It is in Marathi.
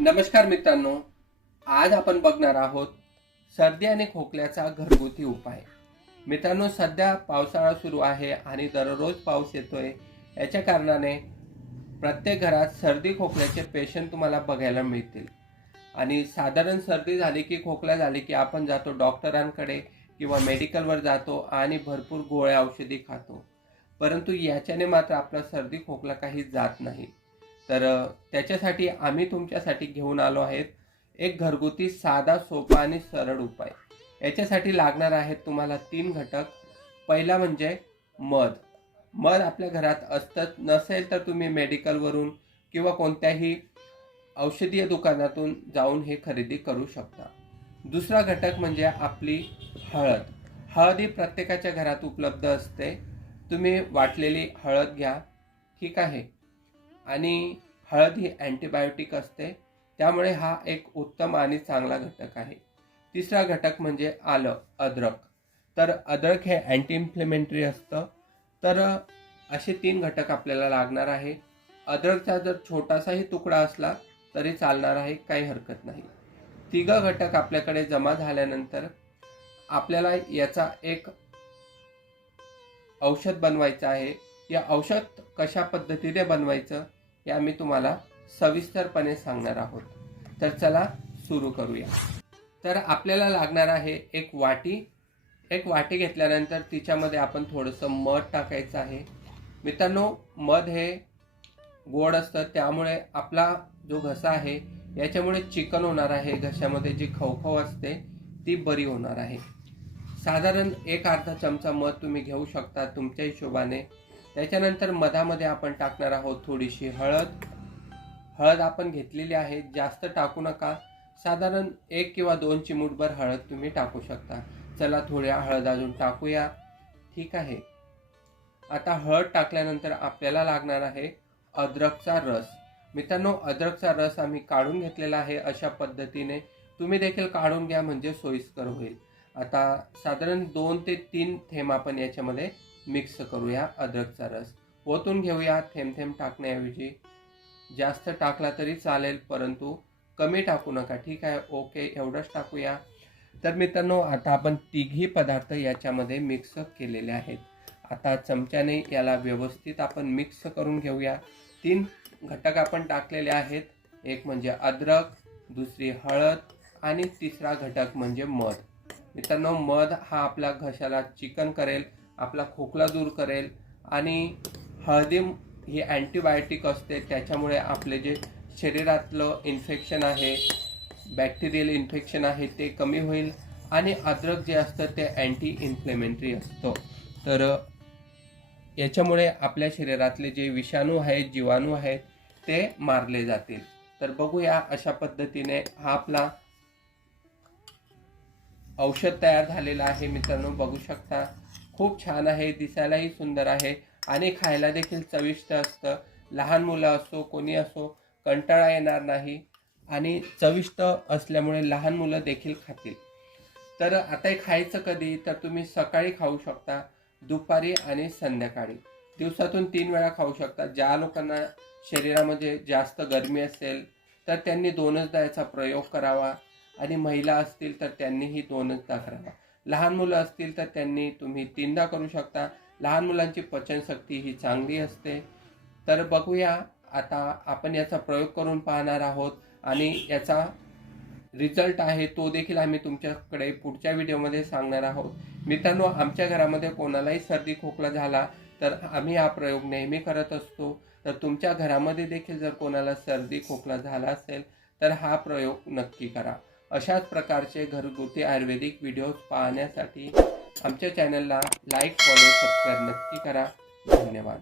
नमस्कार मित्रांनो, आज आपण बघणार आहोत सर्दी आणि खोकल्याचा घरगुती उपाय। मित्रांनो, सध्या पावसाळा सुरू आहे आणि दररोज पाऊस येतोय। याच्या कारणाने प्रत्येक घरात सर्दी खोकल्याचे पेशंट तुम्हाला बघायला मिळतील आणि साधारण सर्दी झाली की खोकला झाली की आपण जातो डॉक्टरांकडे किंवा मेडिकलवर जातो आणि भरपूर गोळ्या औषधी खातो, परंतु याच्याने मात्र आपला सर्दी खोकला काही जात नाही। तर त्याच्यासाठी आम्ही तुमच्यासाठी घेऊन आलो आहेत एक घरगुती साधा सोपा आणि सरळ उपाय। याच्यासाठी लागणार आहेत तुम्हाला 3 घटक। पहिला म्हणजे मध। मध आपल्या घरात असतं, नसेल तर तुम्ही मेडिकलवरून किंवा कोणत्याही औषधीय दुकानातून जाऊन हे खरेदी करू शकता। दुसरा घटक म्हणजे आपली हळद। हळद ही प्रत्येकाच्या घरात उपलब्ध असते। तुम्ही वाटलेली हळद घ्या, ठीक आहे। आणि हळद ही अँटीबायोटिक असते, त्यामुळे हा एक उत्तम आणि चांगला घटक आहे। तिसरा घटक म्हणजे आलं, अद्रक। तर अद्रक हे अँटी इन्फ्लेमेटरी असतं। तर असे 3 घटक आपल्याला लागणार आहे। अद्रकचा जर छोटासाही तुकडा असला तरी चालणार आहे, काही हरकत नाही। 3 घटक आपल्याकडे जमा झाल्यानंतर आपल्याला याचा एक औषध बनवायचं आहे। या औषध कशा पद्धतीने बनवायचं हे आम्ही तुम्हाला सविस्तरपणे सांगणार आहोत। तर चला सुरू करूया। तर आपल्याला लागणार आहे एक वाटी। एक वाटी घेतल्यानंतर तिच्यामध्ये आपण थोडंसं मध टाकायचं आहे। मित्रांनो, मध हे गोड असतं, त्यामुळे आपला जो घसा आहे याच्यामुळे चिकन होणार आहे। घशामध्ये जी खवखव असते ती बरी होणार आहे। साधारण 1 अर्धा चमचा मध तुम्ही घेऊ शकता तुमच्या हिशोबाने। त्याच्यानंतर मधामध्ये आपण टाकणार आहोत थोडीशी हळद। हळद आपण घेतलेली आहे, जास्त टाकू नका। साधारण 1 किंवा 2 चिमूटभर हळद तुम्ही टाकू शकता। चला थोड्या हळद अजून टाकूया, ठीक आहे। आता हळद टाकल्यानंतर आपल्याला लागणार आहे अद्रकचा रस। मित्रांनो, अद्रकचा रस आम्ही काढून घेतलेला आहे। अशा पद्धतीने तुम्ही देखील काढून घ्या, म्हणजे सोयीस्कर होईल। आता साधारण 2 ते 3 थेंब आपण याच्यामध्ये मिक्स करूया अद्रकचा रस। ओतून घेऊया थेंब थेंब टाकण्याऐवजी। जास्त टाकला तरी चालेल, परंतु कमी टाकू नका, ठीक आहे। ओके, एवढंच टाकूया। तर मित्रांनो, आता आपण 3ही पदार्थ याच्यामध्ये मिक्स केलेले आहेत। आता चमच्याने याला व्यवस्थित आपण मिक्स करून घेऊया। 3 घटक आपण टाकलेले आहेत, एक म्हणजे अद्रक, दुसरी हळद आणि तिसरा घटक म्हणजे मध। मित्रांनो, मध हा आपल्या घशाला चिकन करेल, आपला खोकला दूर करेल आणि हळदी ही अँटीबायोटिक असते, त्याच्यामुळे आपले जे शरीरातलं इन्फेक्शन आहे, बॅक्टेरियल इन्फेक्शन आहे ते कमी होईल। आणि अद्रक जे असतं ते अँटी इन्फ्लेमेटरी असतं, तर याच्यामुळे आपल्या शरीरातले जे विषाणू आहेत, जीवाणू आहेत ते मारले जातील। तर बघूया, अशा पद्धतीने हा आपला औषध तयार झालेला आहे। मित्रांनो, बघू शकता, खूप छान आहे, दिसायलाही सुंदर आहे आणि खायला देखील चविष्ट असतं। लहान मुलं असो कोणी असो कंटाळा येणार नाही आणि चविष्ट असल्यामुळे लहान मुलं देखील खातील। तर आता हे खायचं कधी, तर तुम्ही सकाळी खाऊ शकता, दुपारी आणि संध्याकाळी। दिवसातून 3 वेळा खाऊ शकता। ज्या लोकांना शरीरामध्ये जास्त गरमी असेल तर त्यांनी 2दा याचा प्रयोग करावा आणि महिला असतील तर त्यांनीही 2दा करावा। लहान मुलं असतील तर त्यांनी तुम्ही 3दा करू शकता। लहान मुलांची पचनशक्ती ही चांगली असते। तर बघूया, आता आपण याचा प्रयोग करून पाहणार आहोत आणि याचा रिझल्ट आहे तो देखील आम्ही तुमच्याकडे पुढच्या व्हिडिओमध्ये सांगणार आहोत। मित्रांनो, आमच्या घरामध्ये कोणालाही सर्दी खोकला झाला तर आम्ही हा प्रयोग नेहमी करत असतो। तर तुमच्या घरामध्ये देखील जर कोणाला सर्दी खोकला झाला असेल तर हा प्रयोग नक्की करा। अशाच प्रकारचे घरगुती आयुर्वेदिक व्हिडिओज पाहण्यासाठी आमच्या चॅनलला लाईक, फॉलो, सबस्क्राईब नक्की करा। धन्यवाद।